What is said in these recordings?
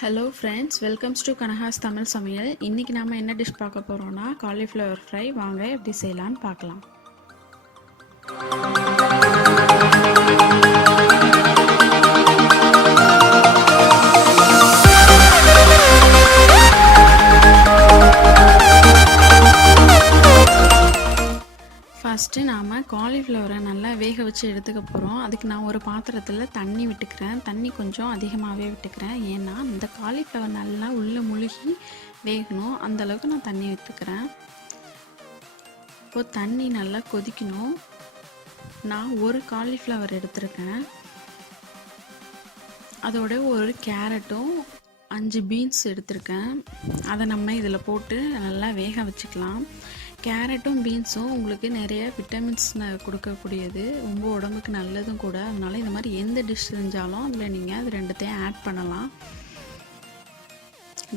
Hello friends, welcomes to Kanaka சமையல். இன்றைக்கி நாம் என்ன டிஷ் பார்க்க போகிறோன்னா காலிஃப்ளவர் ஃப்ரை. வாங்க எப்படி செய்யலான்னு பார்க்கலாம். ஃபஸ்ட்டு நாம் காலிஃப்ளவரை நல்லா வேக வச்சு எடுத்துக்க போகிறோம். அதுக்கு நான் ஒரு பாத்திரத்தில் தண்ணி விட்டுக்கிறேன். தண்ணி கொஞ்சம் அதிகமாகவே விட்டுக்கிறேன். ஏன்னா இந்த காலிஃப்ளவர் நல்லா உள்ளே முழுகி வேகணும், அந்தளவுக்கு நான் தண்ணி விட்டுக்கிறேன். இப்போது தண்ணி நல்லா கொதிக்கணும். நான் ஒரு காலிஃப்ளவர் எடுத்துருக்கேன். அதோட ஒரு கேரட்டும் 5 பீன்ஸ் எடுத்திருக்கேன். அதை நம்ம இதில் போட்டு நல்லா வேக வச்சுக்கலாம். கேரட்டும் பீன்ஸும் உங்களுக்கு நிறைய விட்டமின்ஸ் கொடுக்கக்கூடியது, ரொம்ப உடம்புக்கு நல்லதும் கூட. அதனால இந்த மாதிரி எந்த டிஷ் செஞ்சாலும் அதில் நீங்கள் அது ரெண்டுத்தையும் ஆட் பண்ணலாம்.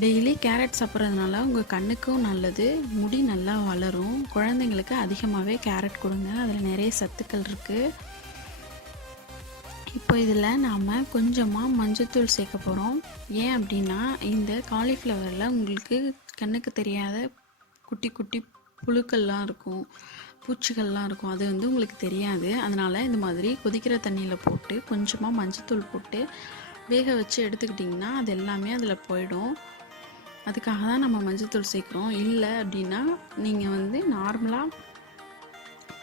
டெய்லி கேரட் சாப்பிட்றதுனால உங்கள் கண்ணுக்கும் நல்லது, முடி நல்லா வளரும். குழந்தைங்களுக்கு அதிகமாகவே கேரட் கொடுங்க, அதில் நிறைய சத்துக்கள் இருக்குது. இப்போ இதில் நாம் கொஞ்சமாக மஞ்சள்தூள் சேர்க்க போகிறோம். ஏன் அப்படின்னா இந்த காலிஃப்ளவரில் உங்களுக்கு கண்ணுக்கு தெரியாத குட்டி குட்டி புழுக்கள்லாம் இருக்கும், பூச்சிகள்லாம் இருக்கும். அது உங்களுக்கு தெரியாது. அதனால் இந்த மாதிரி கொதிக்கிற தண்ணியில் போட்டு கொஞ்சமாக மஞ்சள்தூள் போட்டு வேக வச்சு எடுத்துக்கிட்டிங்கன்னா அது எல்லாமே அதில் போயிடும். அதுக்காக தான் நம்ம மஞ்சள்தூள் சேர்க்குறோம். இல்லை அப்படின்னா நீங்கள் நார்மலாக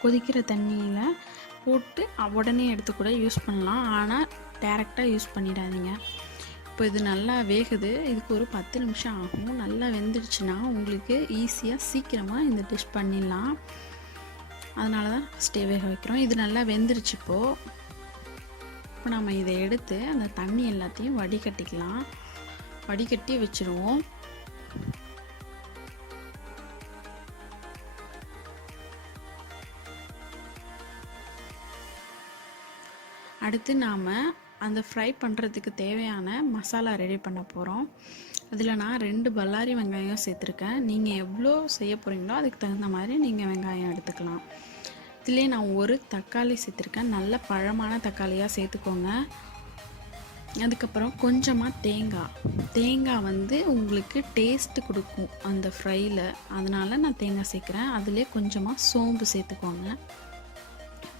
கொதிக்கிற தண்ணியில் போட்டு உடனே எடுத்து கூட யூஸ் பண்ணலாம். ஆனால் டேரெக்டாக யூஸ் பண்ணிடாதீங்க. இப்போ இது நல்லா வேகுது. இதுக்கு ஒரு 10 நிமிஷம் ஆகும். நல்லா வெந்துடுச்சுன்னா உங்களுக்கு ஈஸியாக சீக்கிரமாக இந்த டிஷ் பண்ணிடலாம். அதனால தான் ஃபஸ்ட்டே வேக வைக்கிறோம். இது நல்லா வெந்துருச்சு. இப்போ நம்ம இதை எடுத்து அந்த தண்ணி எல்லாத்தையும் வடிகட்டிக்கலாம். வடிகட்டி வச்சுருவோம். அடுத்து நாம் அந்த ஃப்ரை பண்ணுறதுக்கு தேவையான மசாலா ரெடி பண்ண போகிறோம். அதில் நான் 2 பல்லாரி வெங்காயம் சேர்த்துருக்கேன். நீங்கள் எவ்வளோ செய்ய போகிறீங்களோ அதுக்கு தகுந்த மாதிரி நீங்கள் வெங்காயம் எடுத்துக்கலாம். இதிலே நான் ஒரு தக்காளி சேர்த்துருக்கேன். நல்ல பழமான தக்காளியாக சேர்த்துக்கோங்க. அதுக்கப்புறம் கொஞ்சமாக தேங்காய் உங்களுக்கு டேஸ்ட்டு கொடுக்கும் அந்த ஃப்ரையில். அதனால் நான் தேங்காய் சேர்க்குறேன். அதிலே கொஞ்சமாக சோம்பு சேர்த்துக்கோங்க.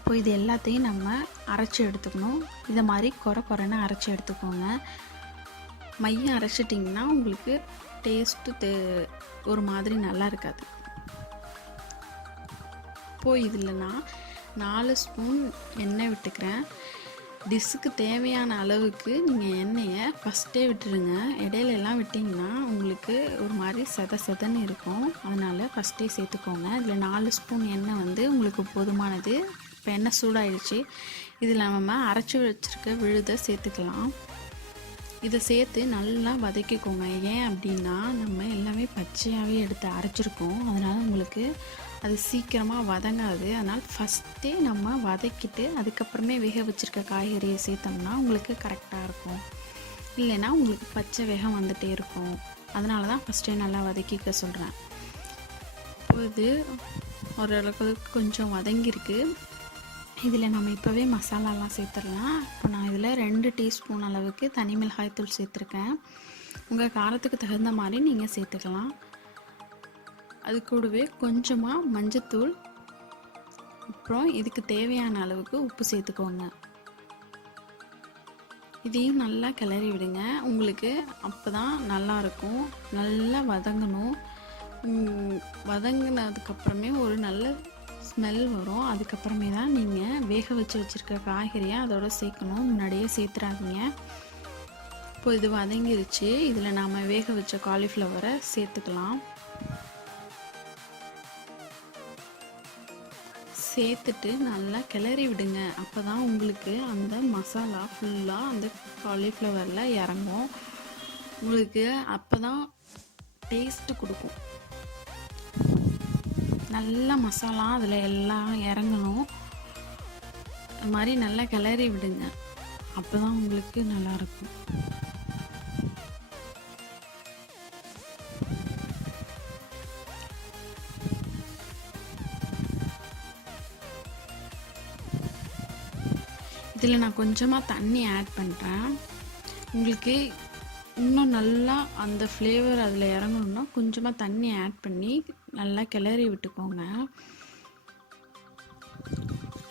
இப்போ இது எல்லாத்தையும் நம்ம அரைச்சி எடுத்துக்கணும். இதை மாதிரி குறைன்னு அரைச்சி எடுத்துக்கோங்க. மையம் அரைச்சிட்டிங்கன்னா உங்களுக்கு டேஸ்ட்டு ஒரு மாதிரி நல்லா இருக்காது. இப்போது இதில் நான் 4 ஸ்பூன் எண்ணெய் விட்டுக்கிறேன். டிஷ்ஷுக்கு தேவையான அளவுக்கு நீங்கள் எண்ணெயை ஃபஸ்ட்டே விட்டுருங்க. இடையிலெல்லாம் விட்டிங்கன்னா உங்களுக்கு ஒரு மாதிரி செதன்னு இருக்கும். அதனால் ஃபஸ்ட்டே சேர்த்துக்கோங்க. இதில் 4 ஸ்பூன் எண்ணெய் உங்களுக்கு போதுமானது. இப்போ எண்ணெய் சூடாயிடுச்சு. இதில் நம்ம அரைச்சி வச்சுருக்க விழுதை சேர்த்துக்கலாம். இதை சேர்த்து நல்லா வதக்கிக்கோங்க. ஏன் அப்படின்னா நம்ம எல்லாமே பச்சையாகவே எடுத்து அரைச்சிருக்கோம். அதனால் உங்களுக்கு அது சீக்கிரமாக வதங்காது. அதனால் ஃபஸ்ட்டே நம்ம வதக்கிட்டு அதுக்கப்புறமே வேக வச்சுருக்க காய்கறியை சேர்த்தோம்னா உங்களுக்கு கரெக்டாக இருக்கும். இல்லைன்னா உங்களுக்கு பச்சை வேகம் வந்துகிட்டே இருக்கும். அதனால தான் ஃபஸ்ட்டே நல்லா வதக்கிக்க சொல்கிறேன். இப்போ இது ஓரளவுக்கு கொஞ்சம் வதங்கியிருக்கு. இதில் நம்ம இப்போவே மசாலாலாம் சேர்த்துடலாம். இப்போ நான் இதில் 2 டீஸ்பூன் அளவுக்கு தனி மிளகாய் தூள் சேர்த்துருக்கேன். உங்கள் காரத்துக்கு தகுந்த மாதிரி நீங்கள் சேர்த்துக்கலாம். அது கூடவே கொஞ்சமாக மஞ்சத்தூள், அப்புறம் இதுக்கு தேவையான அளவுக்கு உப்பு சேர்த்துக்கோங்க. இதையும் நல்லா கிளறி விடுங்க. உங்களுக்கு அப்போ தான் நல்லாயிருக்கும். நல்லா வதங்கணும். வதங்கினதுக்கப்புறமே ஒரு நல்ல ஸ்மெல் வரும். அதுக்கப்புறமே தான் நீங்கள் வேக வச்சுருக்க காய்கறியை அதோட சேர்க்கணும். முன்னாடியே சேர்த்துறாதீங்க. இப்போ இது வதங்கிருச்சு. இதில் நாம் வேக வச்ச காலிஃப்ளவரை சேர்த்துக்கலாம். சேர்த்துட்டு நல்லா கிளறி விடுங்க. அப்போ தான் உங்களுக்கு அந்த மசாலா ஃபுல்லாக அந்த காலிஃப்ளவரில் இறங்கும். உங்களுக்கு அப்போ தான் டேஸ்ட்டு கொடுக்கும். நல்லா மசாலா அதில் எல்லாம் இறங்கணும். அது மாதிரி நல்லா கிளறி விடுங்க. அப்போ தான் உங்களுக்கு நல்லாயிருக்கும். இதில் நான் கொஞ்சமாக தண்ணி ஆட் பண்ணுறேன். உங்களுக்கு இன்னும் நல்லா அந்த ஃப்ளேவர் அதில் இறங்கணுன்னா கொஞ்சமாக தண்ணி ஆட் பண்ணி நல்லா கிளறி விட்டுக்கோங்க.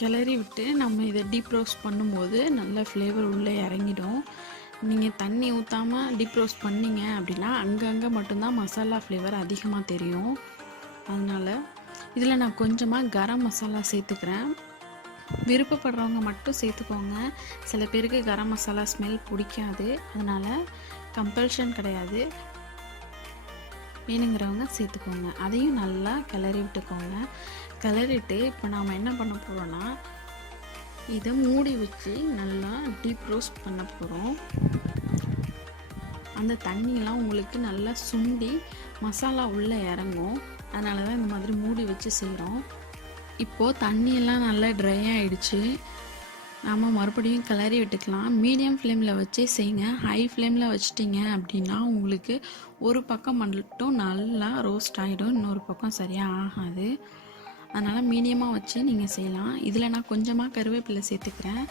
கிளறி விட்டு நம்ம இதை டீப் ரோஸ்ட் பண்ணும்போது நல்ல ஃப்ளேவர் உள்ளே இறங்கிடும். நீங்கள் தண்ணி ஊற்றாமல் டீப் ரோஸ்ட் பண்ணிங்க அப்படின்னா அங்கங்கே மட்டும்தான் மசாலா ஃப்ளேவர் அதிகமாக தெரியும். அதனால் இதில் நான் கொஞ்சமாக கரம் மசாலா சேர்த்துக்கிறேன். விருப்பப்படுறவங்க மட்டும் சேர்த்துக்கோங்க. சில பேருக்கு கரம் மசாலா ஸ்மெல் பிடிக்காது, அதனால் கம்பல்ஷன் கிடையாது. வேணுங்கிறவங்க சேர்த்துக்கோங்க. அதையும் நல்லா கிளறி விட்டுக்கோங்க. கிளறிட்டு இப்போ நாம் என்ன பண்ண போகிறோன்னா இதை மூடி வச்சு நல்லா டீப் ரோஸ்ட் பண்ண போகிறோம். அந்த தண்ணியெல்லாம் உங்களுக்கு நல்லா சுண்டி மசாலா உள்ளே இறங்கும். அதனால தான் இந்த மாதிரி மூடி வச்சு செய்கிறோம். இப்போது தண்ணியெல்லாம் நல்லா ட்ரை ஆகிடுச்சு. நாம் மறுபடியும் கிளறி விட்டுக்கலாம். மீடியம் ஃப்ளேமில் வச்சே செய்யுங்க. ஹை ஃப்ளேமில் வச்சிட்டிங்க அப்படின்னா உங்களுக்கு ஒரு பக்கம் மட்டும் நல்லா ரோஸ்ட் ஆகிடும், இன்னொரு பக்கம் சரியாக ஆகாது. அதனால் மீடியமாக வச்சு நீங்கள் செய்யலாம். இதில் நான் கொஞ்சமாக கருவேப்பிலை சேர்த்துக்கிறேன்.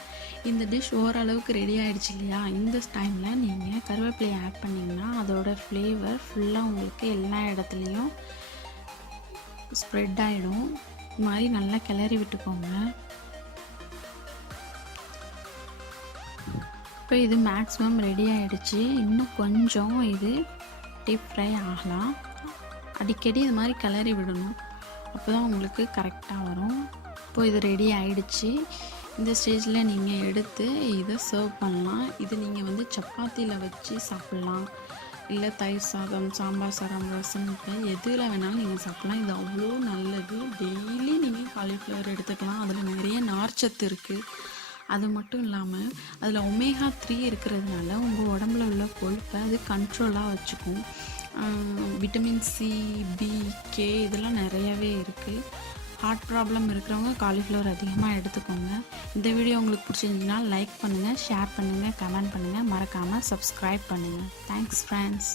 இந்த டிஷ் ஓரளவுக்கு ரெடி ஆகிடுச்சு இல்லையா? இந்த டைமில் நீங்கள் கருவேப்பிலையை ஆட் பண்ணிங்கன்னா அதோட ஃப்ளேவர் ஃபுல்லாக உங்களுக்கு எல்லா இடத்துலையும் ஸ்ப்ரெட் ஆகிடும். இது மாதிரி நல்லா கிளறி விட்டுக்கோங்க. இப்போ இது மேக்ஸிமம் ரெடி ஆகிடுச்சு. இன்னும் கொஞ்சம் இது டீப் ஃப்ரை ஆகலாம். அடிக்கடி இது மாதிரி கிளறி விடணும், அப்போ தான் உங்களுக்கு கரெக்டாக வரும். இப்போது இது ரெடி ஆகிடுச்சு. இந்த ஸ்டேஜில் நீங்கள் எடுத்து இதை சர்வ் பண்ணலாம். இது நீங்கள் சப்பாத்தியில் வச்சு சாப்பிட்லாம், இல்லை தயிர் சாதம், சாம்பார் சாதம், ரசம், எதில் வேணாலும் நீங்கள் சாப்பிட்லாம். இது அவ்வளோ நல்லது. டெய்லி நீங்கள் காலிஃப்ளவர் எடுத்துக்கலாம். அதில் நிறைய நார்ச்சத்து இருக்குது. அது மட்டும் இல்லாமல் அதில் ஒமேகா 3 இருக்கிறதுனால உங்கள் உடம்புல உள்ள கொழுப்பை அது கண்ட்ரோலாக வச்சுக்கும். விட்டமின் சி, பி, கே இதெல்லாம் நிறையவே இருக்குது. ஹார்ட் ப்ராப்ளம் இருக்கிறவங்க காலிஃப்ளவர் அதிகமாக எடுத்துக்கோங்க. இந்த வீடியோ உங்களுக்கு பிடிச்சிருந்துச்சுன்னா லைக் பண்ணுங்கள், ஷேர் பண்ணுங்கள், கமெண்ட் பண்ணுங்கள், மறக்காமல் சப்ஸ்கிரைப் பண்ணுங்கள். Thanks friends.